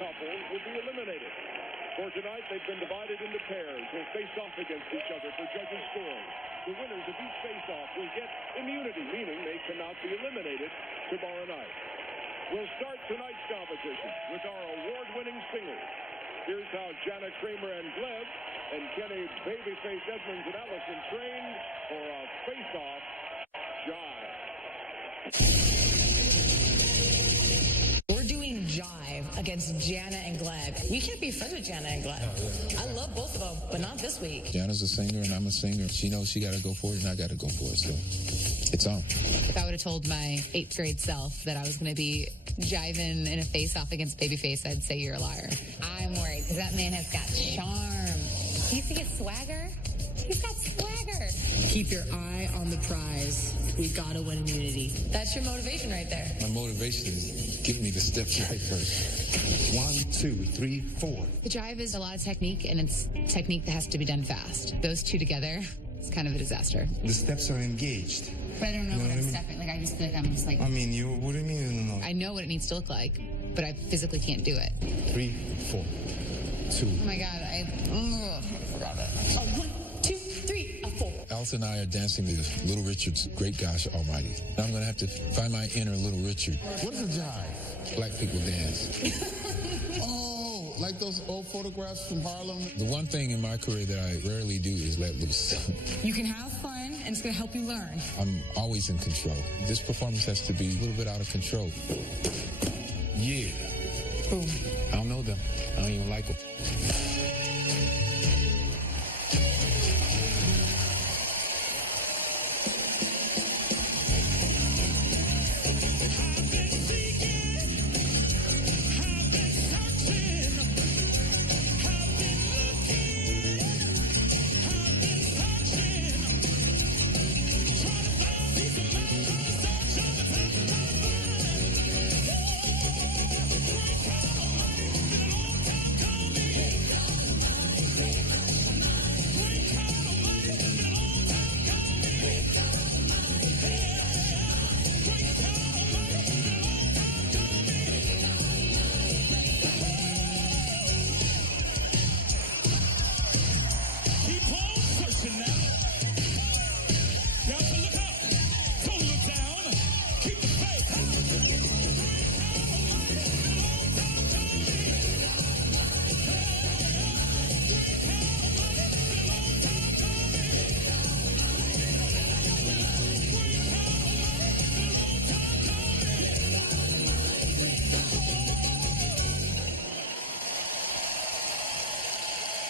couple will be eliminated. For tonight, they've been divided into pairs. Will face off against each other for judges' scoring. The winners of each face-off will get immunity, meaning they cannot be eliminated tomorrow night. We'll start tonight's competition with our award-winning singers. Here's how Jana Kramer and Gleb and Kenny Babyface Edmonds and Allison trained for a face-off jive. We're doing jive against Jana and Gleb. We can't be friends with Jana and Gleb. I love both of them, but not this week. Jana's a singer and I'm a singer. She knows she got to go for it and I got to go for it, so it's on. If I would have told my 8th grade self that I was going to be jiving in a face-off against Babyface, I'd say you're a liar. I'm worried because that man has got charm. Do you see his swagger? He's got swagger. Keep your eye on the prize. We've got to win immunity. That's your motivation right there. My motivation is give me the steps right first. 1, 2, 3, 4. The jive is a lot of technique, and it's technique that has to be done fast. Those two together, it's kind of a disaster. The steps are engaged. But I don't know You know what what I'm I mean? stepping. Like, I just feel like I'm just like... I mean, what do you mean you don't know? I know what it needs to look like, but I physically can't do it. 3, 4, 2. Oh my God, I forgot it. 1, 2, 3, 4. Allison and I are dancing to Little Richard's Great Gosh Almighty. Now I'm going to have to find my inner Little Richard. What is a jive? Black people dance. Oh, like those old photographs from Harlem? The one thing in my career that I rarely do is let loose. You can have fun, and it's going to help you learn. I'm always in control. This performance has to be a little bit out of control. Yeah. Boom. I don't know them. I don't even like them.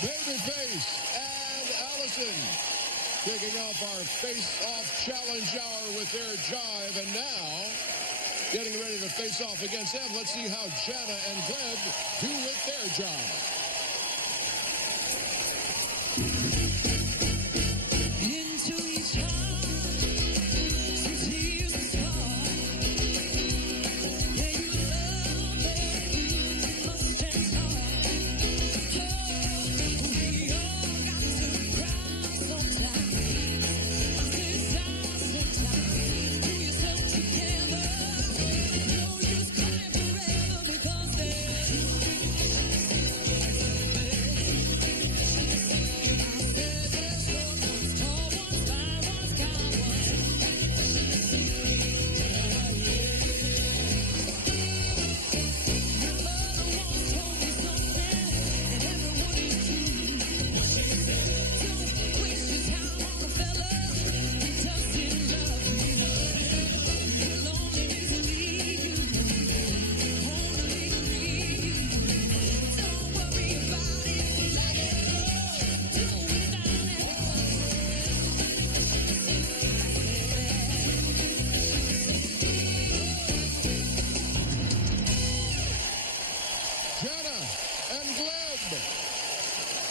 Babyface and Allison kicking off our face-off challenge hour with their jive, and now getting ready to face off against them. Let's see how Jana and Gleb do with their jive.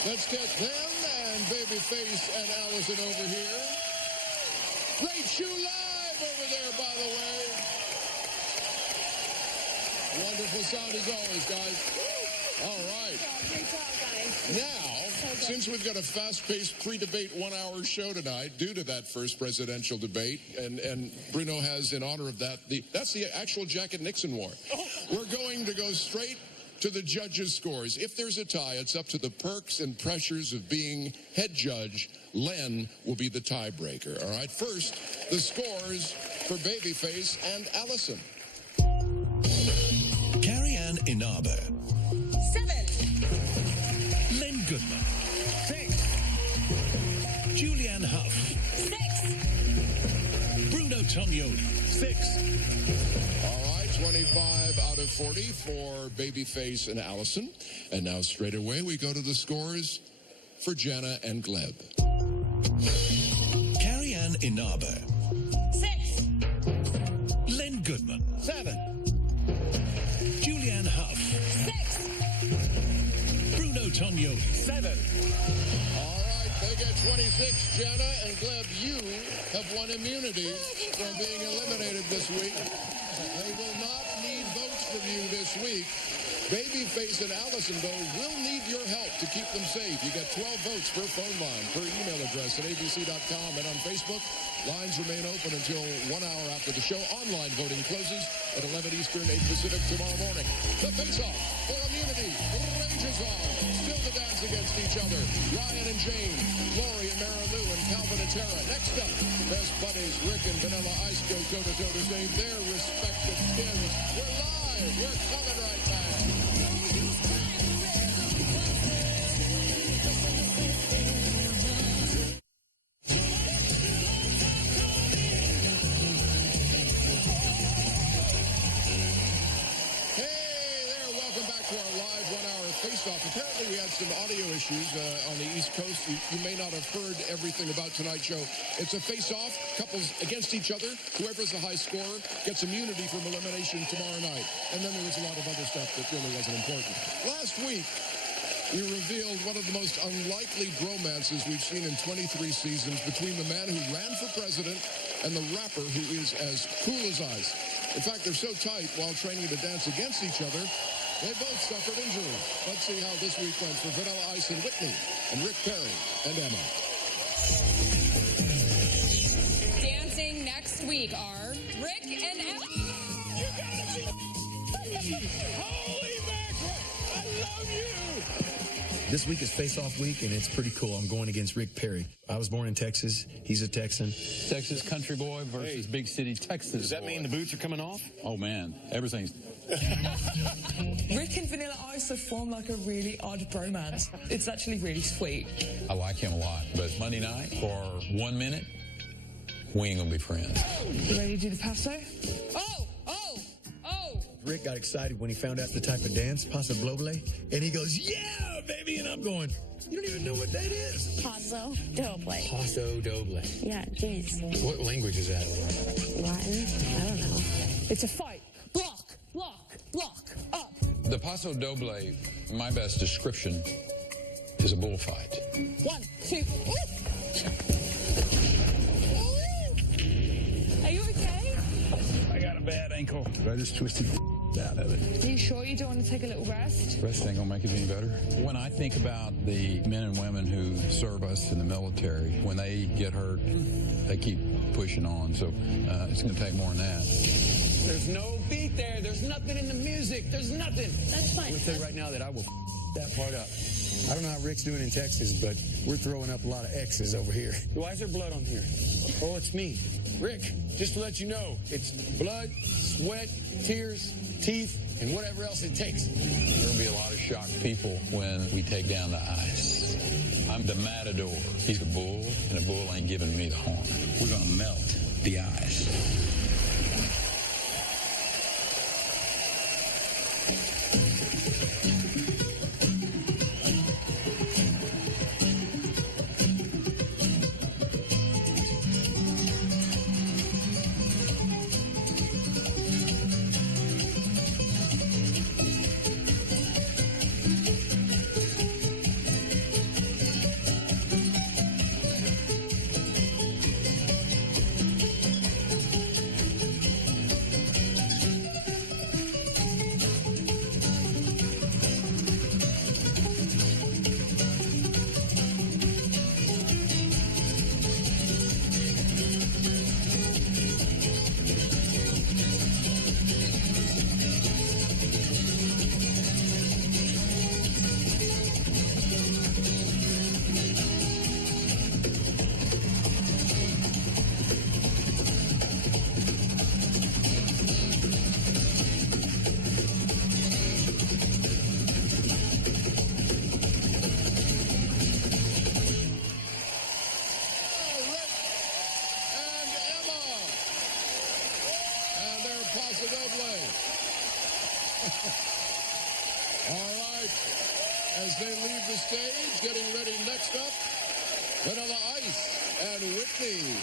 Let's get them and Babyface and Allison over here. Great shoe live over there, by the way. Wonderful sound as always, guys. All right. Great job, guys. Now, since we've got a fast-paced pre-debate one-hour show tonight, due to that first presidential debate, and Bruno has, in honor of that, that's the actual jacket Nixon wore. We're going to go straight to the judges' scores. If there's a tie, it's up to the perks and pressures of being head judge. Len will be the tiebreaker. All right, first, the scores for Babyface and Allison. Carrie Ann Inaba. 7. Len Goodman. 6. Julianne Hough. 6. Bruno Tognoli. 6. All right, 25 out of 40 for Babyface and Allison. And now straight away we go to the scores for Jana and Gleb. Carrie Ann Inaba. 6. Len Goodman. 7. Julianne Hough. 6. Bruno Tognoli. 7. All right, they get 26. Jana and Gleb, you have won immunity from being eliminated this week. They will not need votes from you this week. Babyface and Allison, though, will need your help to keep them safe. You get 12 votes per phone line, per email address at abc.com, and on Facebook. Lines remain open until 1 hour after the show. Online voting closes at 11 Eastern, 8 Pacific tomorrow morning. The face-off for immunity rages on. Still to dance against each other. Ryan and Jane, Lori and Mara Lou, and Calvin and Tara. Next up, best buddies Rick and Vanilla Ice go toe-to-toe to save their respective skins. We're live. We're coming right now. Apparently we had some audio issues on the East Coast. You may not have heard everything about tonight's show. It's a face-off, couples against each other. Whoever's the high scorer gets immunity from elimination tomorrow night. And then there was a lot of other stuff that really wasn't important. Last week, we revealed one of the most unlikely bromances we've seen in 23 seasons between the man who ran for president and the rapper who is as cool as ice. In fact, they're so tight while training to dance against each other, they both suffered injuries. Let's see how this week went for Vanilla Ice and Whitney and Rick Perry and Emma. Dancing next week are Rick and Emma. You gotta be holy mackerel! I love you! This week is face-off week, and it's pretty cool. I'm going against Rick Perry. I was born in Texas. He's a Texan. Texas country boy versus big city Texas. Does that mean the boots are coming off? Oh, man. Everything's... Rick and Vanilla Ice have formed like a really odd bromance. It's actually really sweet. I like him a lot, but Monday night, for 1 minute, we ain't gonna be friends. You ready to do the paso? Oh! Rick got excited when he found out the type of dance, Paso Doble, and he goes, yeah, baby, and I'm going, you don't even know what that is. Paso Doble. Paso Doble. Yeah, geez. What language is that? Latin? I don't know. It's a fight. Block, block, block, up. The Paso Doble, my best description, is a bullfight. 1, 2, ooh. Are you okay? I got a bad ankle. I just twisted out of it. Are you sure you don't want to take a little rest? Rest ain't gonna make it any better. When I think about the men and women who serve us in the military, when they get hurt, they keep pushing on. So it's gonna take more than that. There's no beat there. There's nothing in the music. There's nothing. That's fine. I'm going to tell you right now that I will that part up. I don't know how Rick's doing in Texas, but we're throwing up a lot of X's over here. Why is there blood on here? Oh, it's me. Rick, just to let you know, it's blood, sweat, tears, teeth, and whatever else it takes. There will be a lot of shocked people when we take down the ice. I'm the matador. He's a bull, and a bull ain't giving me the horn. We're going to melt the ice. All right. As they leave the stage, getting ready next up, Vanilla Ice and Whitney.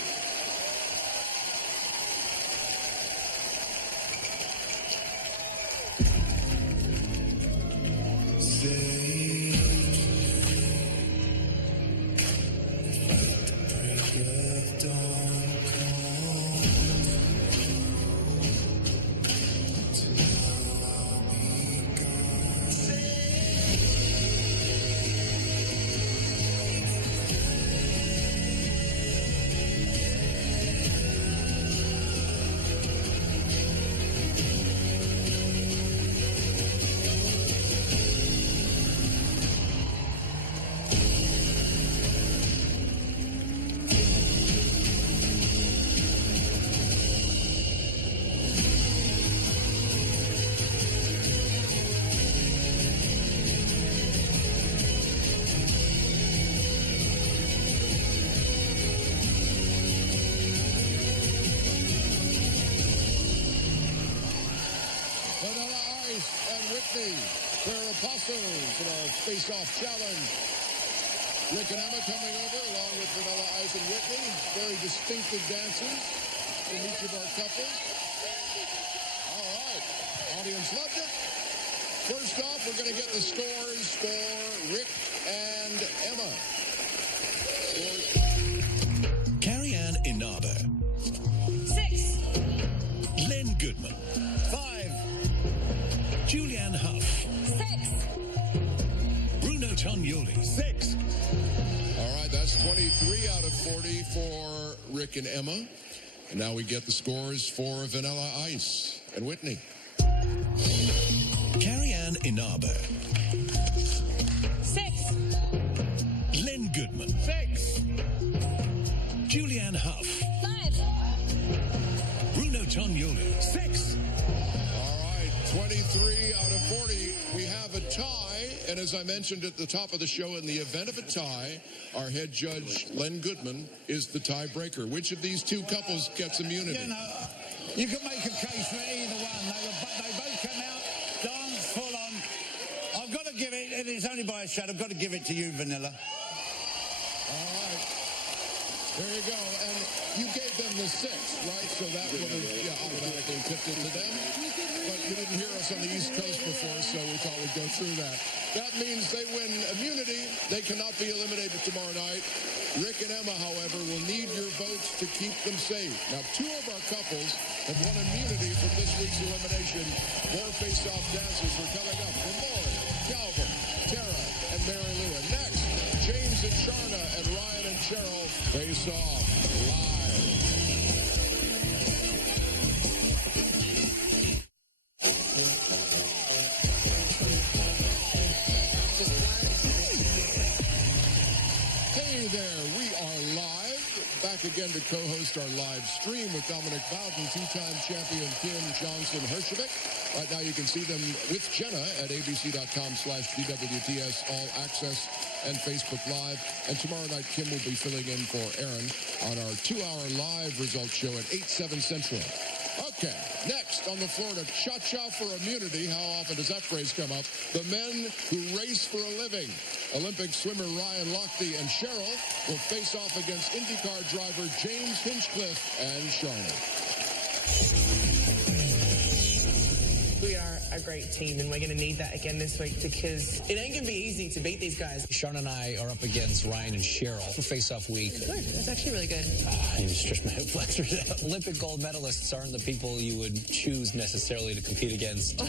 In our face-off challenge. Rick and Emma coming over along with Vanilla Ice and Whitney. Very distinctive dances from each of our couples. All right. Audience loved it. First off, we're going to get the scores for Rick and Emma. Carrie Ann Inaba. 6. Len Goodman. 5. Julianne Hough. 6. Bruno Tonioli. 6. All right, that's 23 out of 40 for Rick and Emma. And now we get the scores for Vanilla Ice and Whitney. Carrie Ann Inaba. 6. Len Goodman. 6. Julianne Hough. 5. Bruno Tonioli. 6. All right, 23 out of 40. We have a tie. And as I mentioned at the top of the show, in the event of a tie, our head judge, Len Goodman, is the tiebreaker. Which of these two couples gets immunity? You know, you can make a case for either one. They both come out, dance full on. I've got to give it, and it's only by a shadow, I've got to give it to you, Vanilla. All right. There you go. And you gave them the 6, right? So that would have automatically tipped it to them. But you didn't hear us on the East Coast before, so we thought we'd go through that. That means they win immunity. They cannot be eliminated tomorrow night. Rick and Emma, however, will need your votes to keep them safe. Now, 2 of our couples have won immunity from this week's elimination. More face-off dances are coming up for Lloyd, Calvin, Tara, and Mary Lou. And next, James and Sharna and Ryan and Cheryl face off live. Hey there, we are live. Back again to co-host our live stream with Dominic Bowden, 2-time champion Kim Johnson-Hershevik. Right now you can see them with Jenna at abc.com/DWTS All Access and Facebook Live. And tomorrow night, Kim will be filling in for Aaron on our 2-hour live results show at 8/7 Central. Okay, next on the Florida Cha-Cha for Immunity. How often does that phrase come up? The men who race for a living. Olympic swimmer Ryan Lochte and Cheryl will face off against IndyCar driver James Hinchcliffe and Sharna. We are a great team, and we're going to need that again this week because it ain't going to be easy to beat these guys. Sharna and I are up against Ryan and Cheryl for face-off week. Good. That's actually really good. I need to stretch my hip flexors out. Olympic gold medalists aren't the people you would choose necessarily to compete against.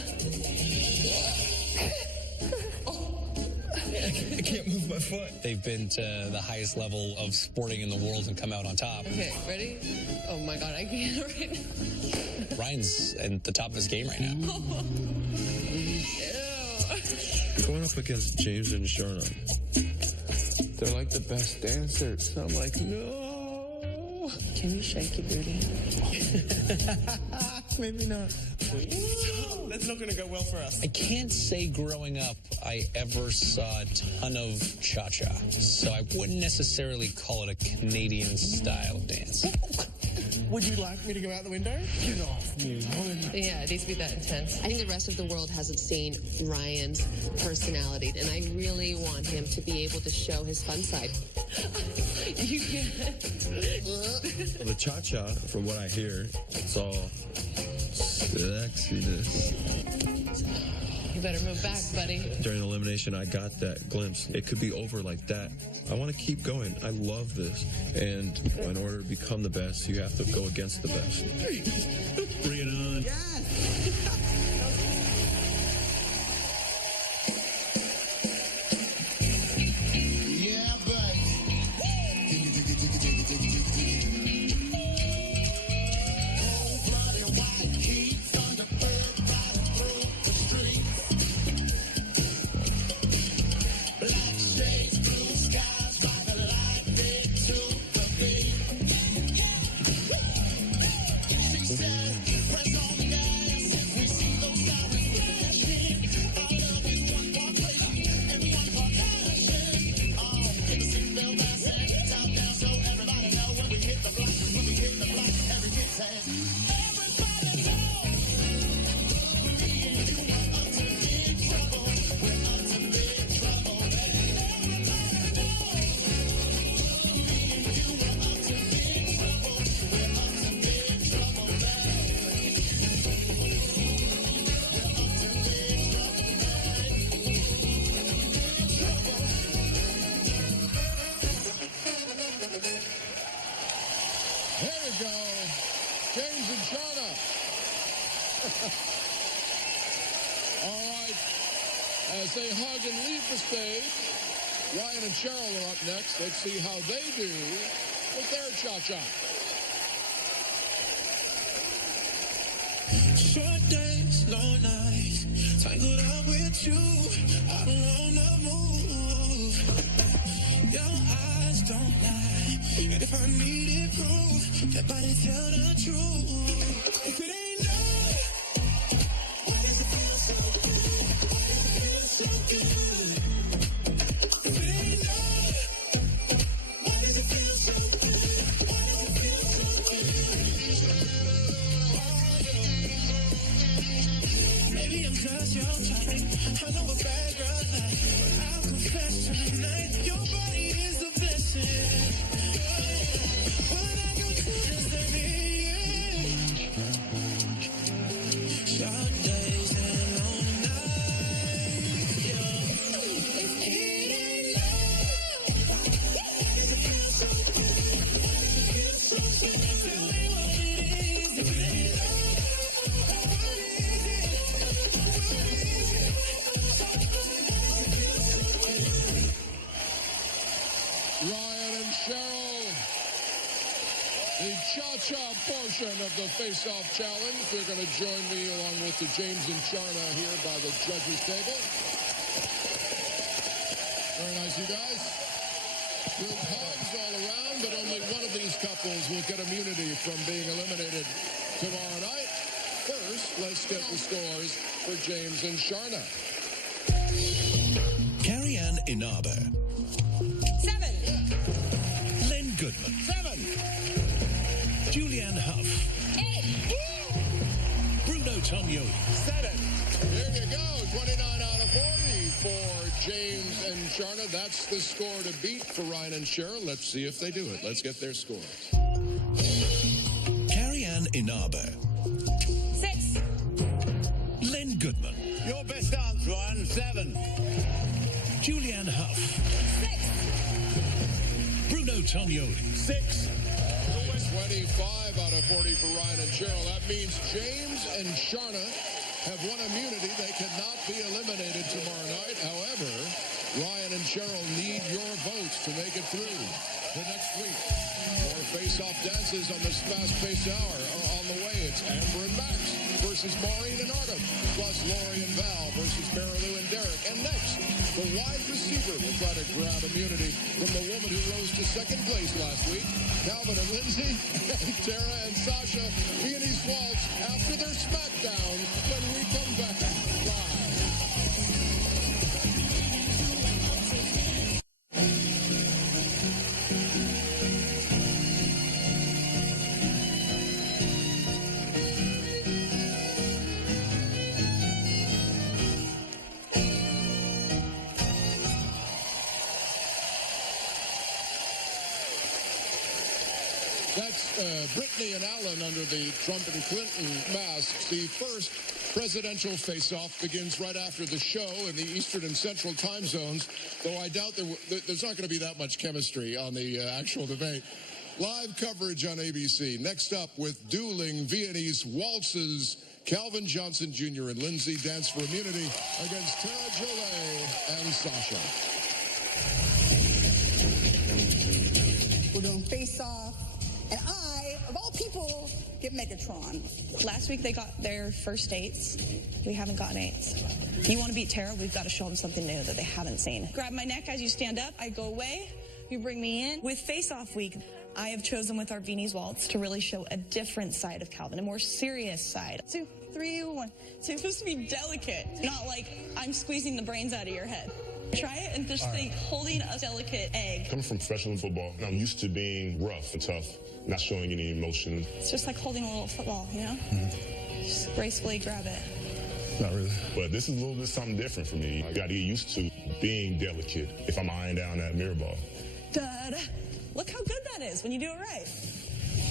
I can't move my foot. They've been to the highest level of sporting in the world and come out on top. Okay, ready? Oh my God, I can't right now. Ryan's at the top of his game right now. Going up against James and Sharna. They're like the best dancers. I'm like, no. Can you shake your booty? Maybe not. That's not going to go well for us. I can't say growing up I ever saw a ton of cha-cha, so I wouldn't necessarily call it a Canadian-style dance. Would you like me to go out the window? Get off me, woman. Yeah, it needs to be that intense. I think the rest of the world hasn't seen Ryan's personality, and I really want him to be able to show his fun side. You can't. The cha-cha, from what I hear, it's all sexiness. You better move back, buddy. During elimination, I got that glimpse. It could be over like that. I want to keep going. I love this. And in order to become the best, you have to go against the best. Bring it on. Yeah, buddy. Cold-blooded white heat, thunderbird riding through the streets. Black shades, blue skies, rockin' lightning to the beat. She said, press on the gas if we see those sirens flashing. Our love is one part crazy and one part passion. Oh, put the seatbelt down, top down, so everybody know when we hit the block, every kid says. Here we go. James and Shauna. All right. As they hug and leave the stage, Ryan and Cheryl are up next. Let's see how they do with their cha-cha. Short days, long nights, tangled up with you. I don't wanna move. Your eyes don't lie, and if I needed proof, that body tell the truth. If it ain't love, why does it feel so good? Why does it feel so good? If it ain't love, why does it feel so good? Why does it feel so good? Maybe I'm just your type. I know a bad girl's life, but I'll confess tonight, your body is a blessing. When I go to deserve it, short days and long nights, If it ain't love, why does it feel so good? Why does it feel so good? Tell me what it is. If it ain't love, what is it? Ryan and Cheryl, the cha-cha portion of the Face-Off Challenge. They're going to join me along with the James and Shauna here by the judges' table. Very nice, you guys. Group hugs all around, but only one of these couples will get immunity from being eliminated tomorrow night. First, let's get the scores for James and Shauna. Carrie-Anne Inaba. 7. Len Goodman. 7. Julianne Hough. 8. Bruno Tognoli. 7. There you go. 29 out of 40 for James and Shauna. That's the score to beat for Ryan and Cheryl. Let's see if they do it. Let's get their scores. Carrie-Anne Inaba. 6. Len Goodman. Your best answer, Ryan, 7. Julianne Hough. 6. Bruno Tognoli. 6. 25 out of 40 for Ryan and Cheryl. That means James and Shauna have won immunity. They cannot be eliminated tomorrow night. However, Ryan and Cheryl need your votes to make it through to next week. More face-off dances on this fast-paced hour are on the way. It's Amber and Max versus Maureen and Artem, plus Lori and Val versus Mary Lou and Derek. And next, The wide receiver will try to grab immunity from the woman who rose to second place last week. Calvin and Lindsay, Tara and Sasha, Viennese Waltz after their SmackDown when we come back live. That's Brittany and Allen under the Trump and Clinton masks. The first presidential face-off begins right after the show in the Eastern and Central time zones, though I doubt there's not going to be that much chemistry on the actual debate. Live coverage on ABC. Next up, with dueling Viennese waltzes, Calvin Johnson Jr. and Lindsay dance for immunity against Tara Jolie and Sasha. We're doing face-off. And I, of all people, get Megatron. Last week they got their first dates. We haven't gotten eights. If you want to beat Tara, we've got to show them something new that they haven't seen. Grab my neck as you stand up. I go away. You bring me in. With Face-Off Week, I have chosen with our Viennese Waltz to really show a different side of Calvin, a more serious side. 2, 3, 1. It's supposed to be delicate, not like I'm squeezing the brains out of your head. Try it and just think, holding a delicate egg. Coming from professional football, I'm used to being rough and tough, not showing any emotion. It's just like holding a little football, you know? Just gracefully grab it. Not really. But this is a little bit something different for me. I got to get used to being delicate if I'm eyeing down that mirror ball. Da-da. Look how good that is when you do it right.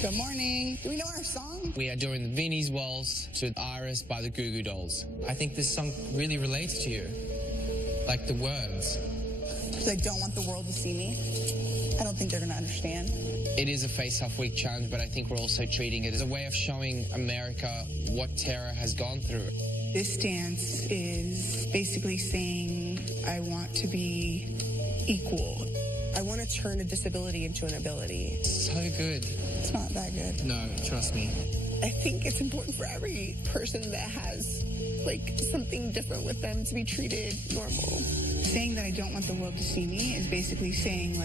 Good morning. Do we know our song? We are doing the Viennese Waltz to Iris by the Goo Goo Dolls. I think this song really relates to you. Like the words. Because I don't want the world to see me. I don't think they're going to understand. It is a Face-Off Week challenge, but I think we're also treating it as a way of showing America what Tara has gone through. This dance is basically saying I want to be equal. I want to turn a disability into an ability. So good. It's not that good. No, trust me. I think it's important for every person that has something different with them to be treated normal. Saying that I don't want the world to see me is basically saying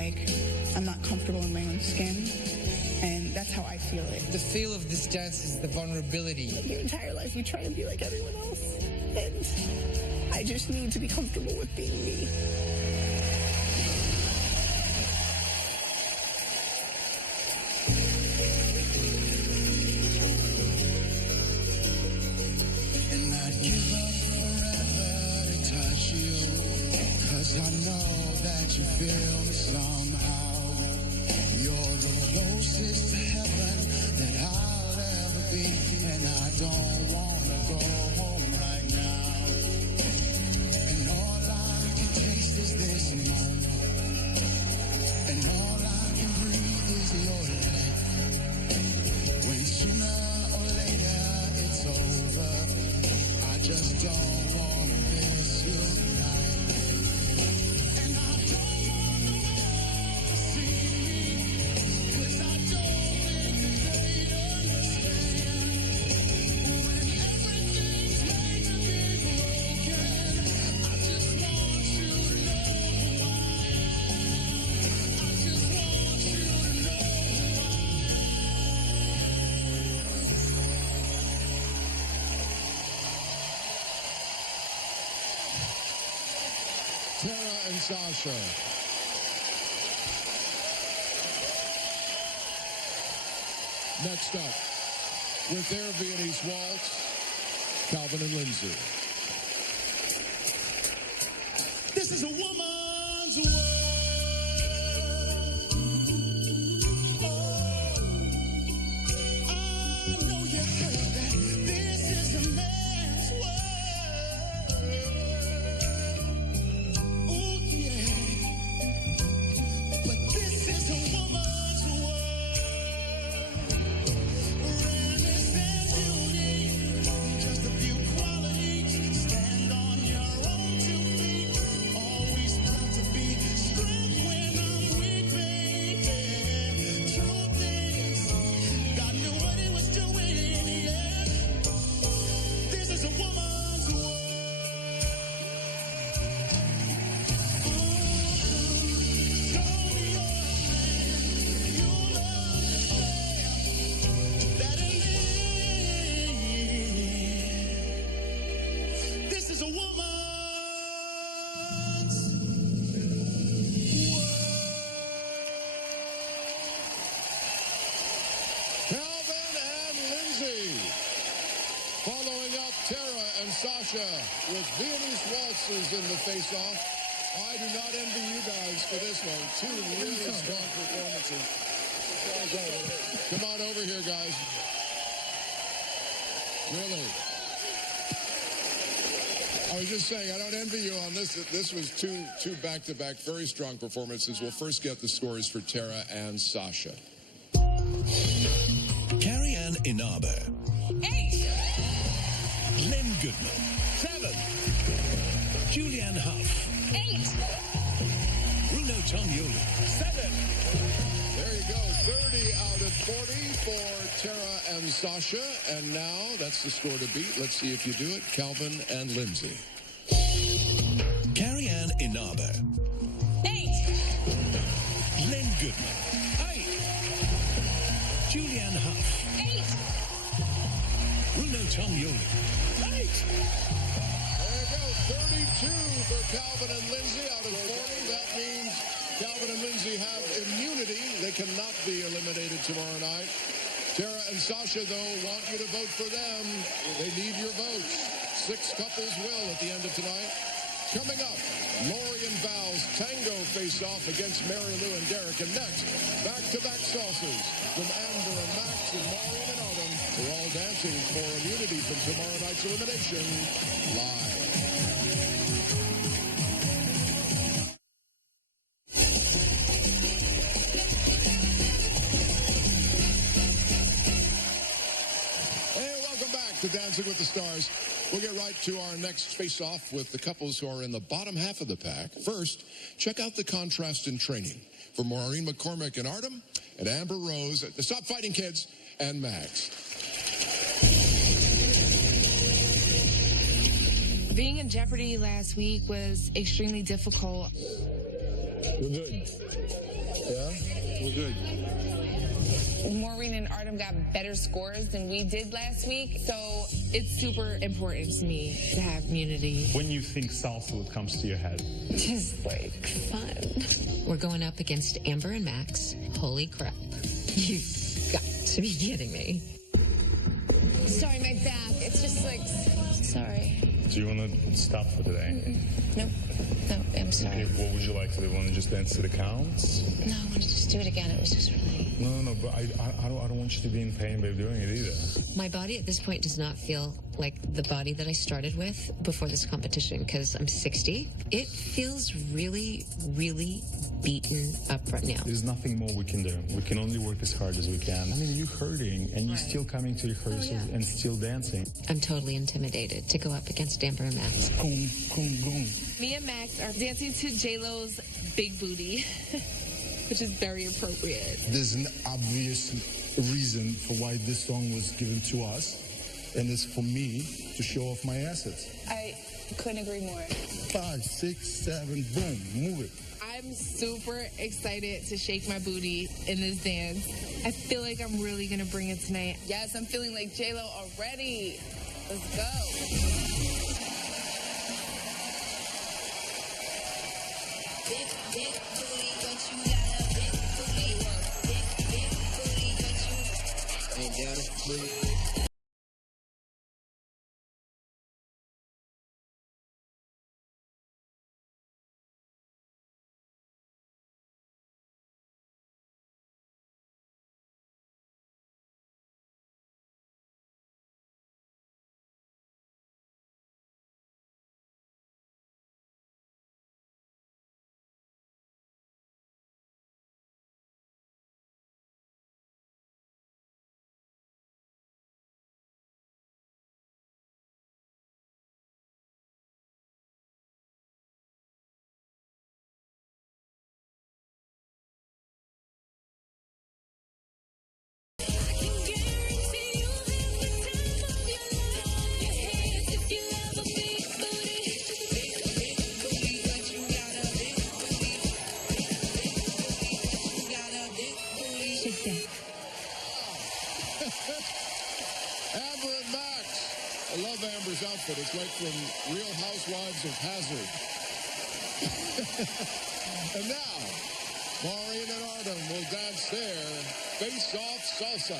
I'm not comfortable in my own skin, and that's how I feel it. The feel of this dance is the vulnerability. Your entire life you try to be like everyone else, and I just need to be comfortable with being me. I know that you feel me somehow. You're the closest to heaven that I'll ever be, and I don't wanna go home right now. And all I can taste is this moment, and all I can breathe is your light. When sooner or later it's over, I just don't wanna miss you. Tara and Sasha. Next up, with their Viennese Waltz, Calvin and Lindsay. This is a woman's world. Just a few qualities Sasha with Viennese waltzes in the face-off. I do not envy you guys for this one. Two really strong performances. Come on over here, guys. Really. I was just saying, I don't envy you on this. This was two back-to-back very strong performances. We'll first get the scores for Tara and Sasha. Carrie-Anne Inaba. 8. Len Goodman. 7. Julianne Hough. 8. Bruno Tonioli. 7. There you go, 30 out of 40 for Tara and Sasha. And now, that's the score to beat. Let's see if you do it. Calvin and Lindsay. Carrie-Anne Inaba. 8. Len Goodman. 8. Julianne Hough. 8. Bruno Tonioli. 8. There you go, 32 for Calvin and Lindsay out of 40. That means Calvin and Lindsay have immunity. They cannot be eliminated tomorrow night. Tara and Sasha, though, want you to vote for them. They need your votes. 6 couples will at the end of tonight. Coming up, Lori and Val's tango face-off against Mary Lou and Derek. And next, back-to-back salsas from Amber and Max and Maureen and Autumn. They're all dancing for immunity from tomorrow night's elimination live. Dancing with the Stars. We'll get right to our next face-off with the couples who are in the bottom half of the pack. First, check out the contrast in training for Maureen McCormick and Artem and Amber Rose. Stop fighting, kids, and Max. Being in Jeopardy last week was extremely difficult. We're good. Yeah? We're good. Maureen and Artem got better scores than we did last week, so it's super important to me to have immunity. When you think salsa, what comes to your head? Just like fun. We're going up against Amber and Max. Holy crap. You've got to be kidding me. Sorry, my back. It's just like, sorry. Do you want to stop for today? No, I'm sorry. Okay, what would you like to do? Want to just dance to the counts? No, I want to just do it again. It was just really... No, but I don't want you to be in pain by doing it either. My body at this point does not feel like the body that I started with before this competition because I'm 60. It feels really, really beaten up right now. There's nothing more we can do. We can only work as hard as we can. I mean, you're hurting and you're still coming to rehearsals and still dancing. I'm totally intimidated to go up against Amber and Max. Boom, boom, boom. Me and Max are dancing to J-Lo's Big Booty, which is very appropriate. There's an obvious reason for why this song was given to us, and it's for me to show off my assets. I couldn't agree more. 5, 6, 7, boom, move it. I'm super excited to shake my booty in this dance. I feel like I'm really gonna bring it tonight. Yes, I'm feeling like J-Lo already. Let's go. Outfit. It's right from Real Housewives of Hazard. And now, Maureen and Artem will dance their face-off salsa.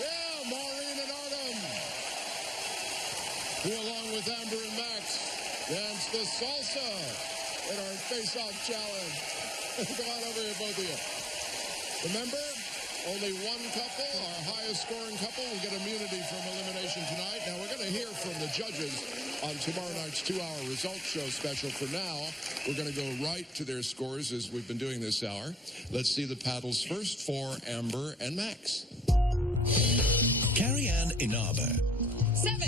Yeah, Maureen and Artem, who along with Amber and Max dance the salsa in our face-off challenge. Come on over here, both of you. Remember, only one couple, our highest scoring couple, will get immunity from elimination tonight. Now, we're going to hear from the judges on tomorrow night's 2-hour results show special. For now, we're going to go right to their scores as we've been doing this hour. Let's see the paddles first for Amber and Max. Carrie Ann Inaba. 7.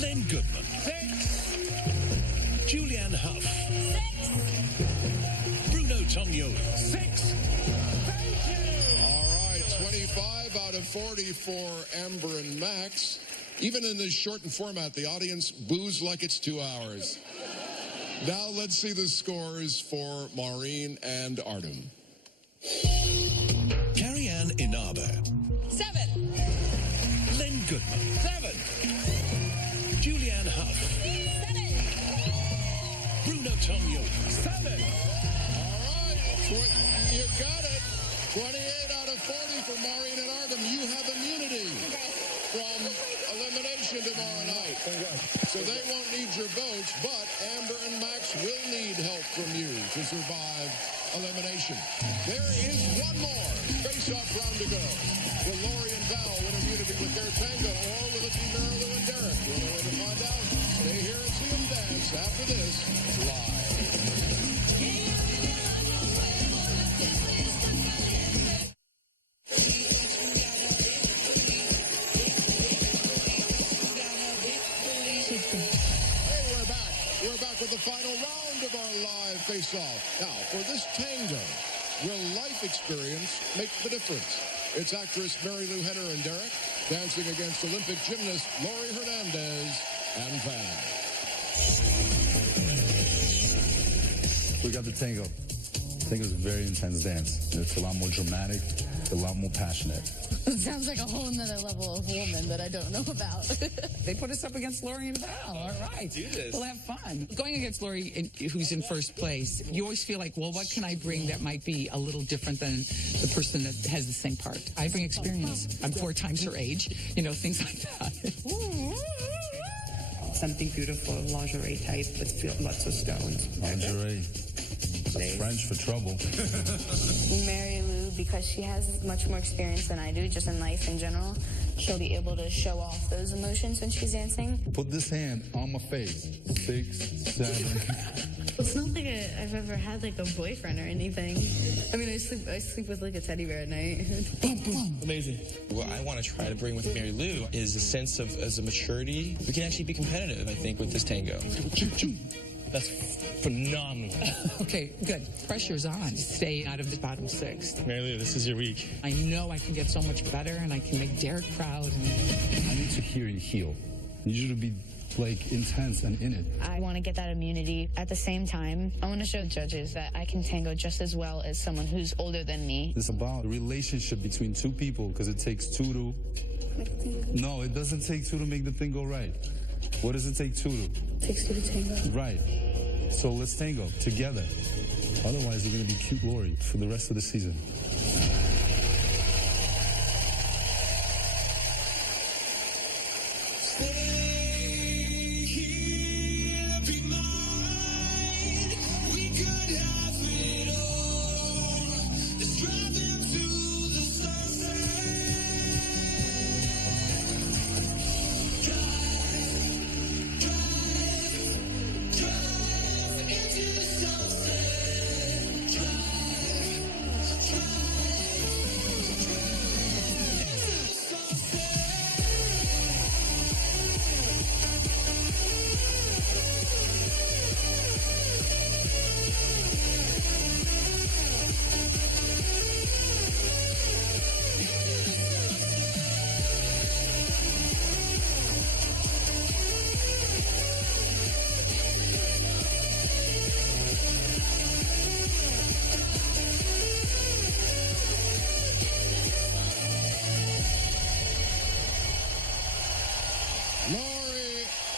Len Goodman. 6. Julianne Hough. 6. Bruno Tognoli. 6. All right, 25 out of 40 for Amber and Max. Even in this shortened format, the audience boos like it's 2 hours. Now let's see the scores for Maureen and Artem. Carrie Ann Inaba. 7. Len Goodman. 7. Julianne Hough. 7. Bruno Tognoli. 7. All right, you got it. 28 out of 40 for Maureen and Artem. You have immunity from elimination tomorrow night. So they won't need your votes, but Amber and Max will need help from you to survive elimination. There is one more face-off round to go. Will Lori and Val win immunity with their tango, or will it be Mary Lou and Derek? We'll know to find out. Stay here and see them dance after this live. We're back with the final round of our live face-off. Now, for this tango, will life experience make the difference? It's actress Mary Lou Henner and Derek dancing against Olympic gymnast Lori Hernandez and Van. We got the tango. Tango's a very intense dance. It's a lot more dramatic, a lot more passionate. It sounds like a whole nother level of woman that I don't know about. They put us up against Lori and Val. All right. Do this. We'll have fun. Going against Lori, who's in first place, you always feel like, well, what can I bring that might be a little different than the person that has the same part? I bring experience. I'm 4 times her age, things like that. Something beautiful, lingerie type with lots of stones. Lingerie. That's French for trouble. Mary Lou, because she has much more experience than I do, just in life in general, she'll be able to show off those emotions when she's dancing. Put this hand on my face. 6, 7. It's not like I've ever had like a boyfriend or anything. I mean, I sleep with like a teddy bear at night. Amazing. What I want to try to bring with Mary Lou is a sense of, as a maturity, we can actually be competitive, I think, with this tango. That's phenomenal. Okay, good. Pressure's on. Stay out of the bottom 6. Mary Lou, this is your week. I know I can get so much better, and I can make Derek proud. I need to hear you heal. I need you to be intense and in it. I want to get that immunity. At the same time, I want to show the judges that I can tango just as well as someone who's older than me. It's about a relationship between 2 people, because it takes 2 to... No, it doesn't take 2 to make the thing go right. What does it take 2 to? It takes 2 to tango. Right. So let's tango together. Otherwise, you're going to be cute Lori for the rest of the season.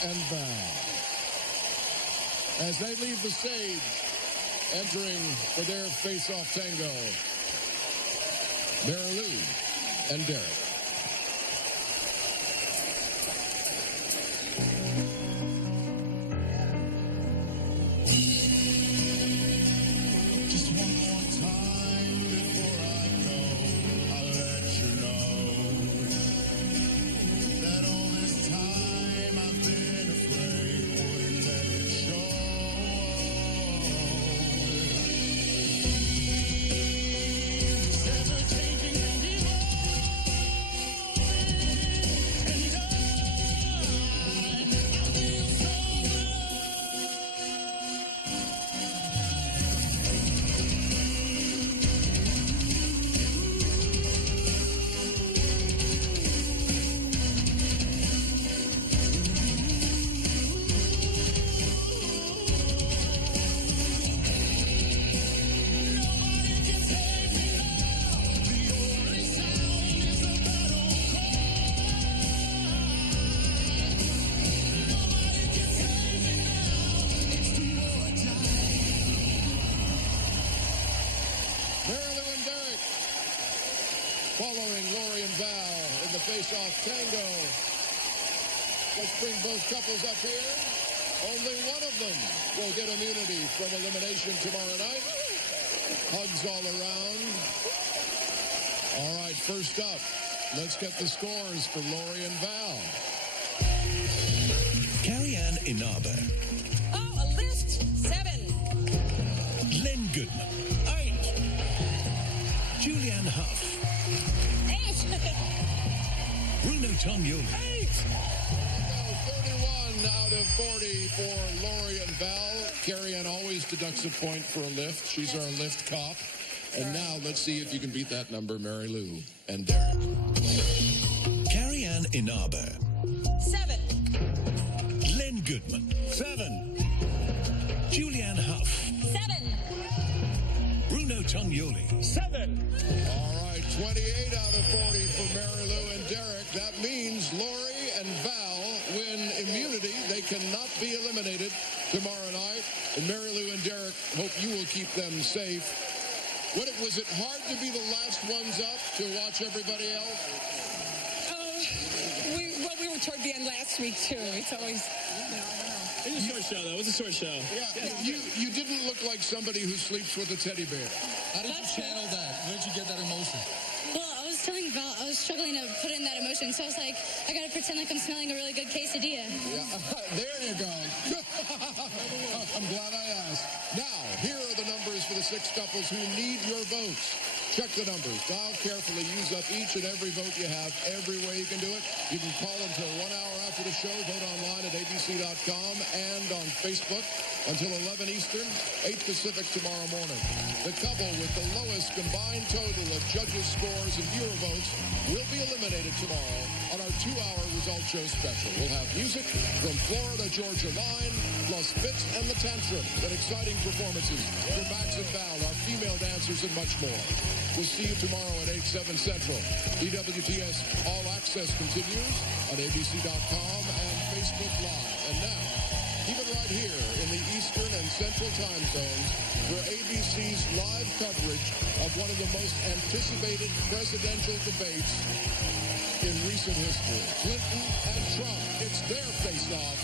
and Val. As they leave the stage, entering for their face-off tango, Mary Lou and Derek. Just one more time before I go, I'll let you know that all this time I've been afraid wouldn't let it show. It's ever changing and evolving, and I feel so Mary Lou and Derek following Lori and Val in the face-off tango. Let's bring both couples up here. Only one of them will get immunity from elimination tomorrow night. Hugs all around. All right, first up, let's get the scores for Lori and Val. Carrie-Anne Inaba, Oh, a lift. 7. Len Goodman, 8. Julianne Hough, 8. Bruno Tognoli, 8. 31 out of 40 for Lori and Val. Carrie-Anne always deducts a point for a lift. She's our lift cop. And now let's see if you can beat that number, Mary Lou and Derek. Carrie-Anne Inaba, 7. Len Goodman, 7. Julianne Hough, 7. Bruno Tognoli, 7. All right, 28 out of 40 for Mary Lou and Derek. That means Lori and Val win immunity. They cannot be eliminated tomorrow night. And Mary Lou and Derek, hope you will keep them safe. Was it hard to be the last ones up to watch everybody else? We were toward the end last week, too. It's always, It was a short show, though. It was a short show. Yeah, you didn't look like somebody who sleeps with a teddy bear. How did you channel that? Where did you get that emotion? Well, I was telling Val, I was struggling to put in that emotion, so I was like, I gotta pretend like I'm smelling a really good quesadilla. Yeah, there you go. I'm glad I asked. Now, here are the numbers for the 6 couples who need your votes. Check the numbers. Dial carefully. Use up each and every vote you have. Every way you can do it. You can call until 1 hour after the show. Vote online at abc.com and on Facebook until 11 Eastern, 8 Pacific tomorrow morning. The couple with the lowest combined total of judges' scores and viewer votes will be eliminated tomorrow on our 2-hour result show special. We'll have music from Florida Georgia Line, plus Fitz and the Tantrum, and exciting performances from Max and Val, our female dancers, and much more. We'll see you tomorrow at 8/7 Central. EWTS All Access continues on abc.com and Facebook Live. And now, keep it right here in the Eastern and Central time zones for ABC's live coverage of one of the most anticipated presidential debates in recent history. Clinton and Trump. It's their face-off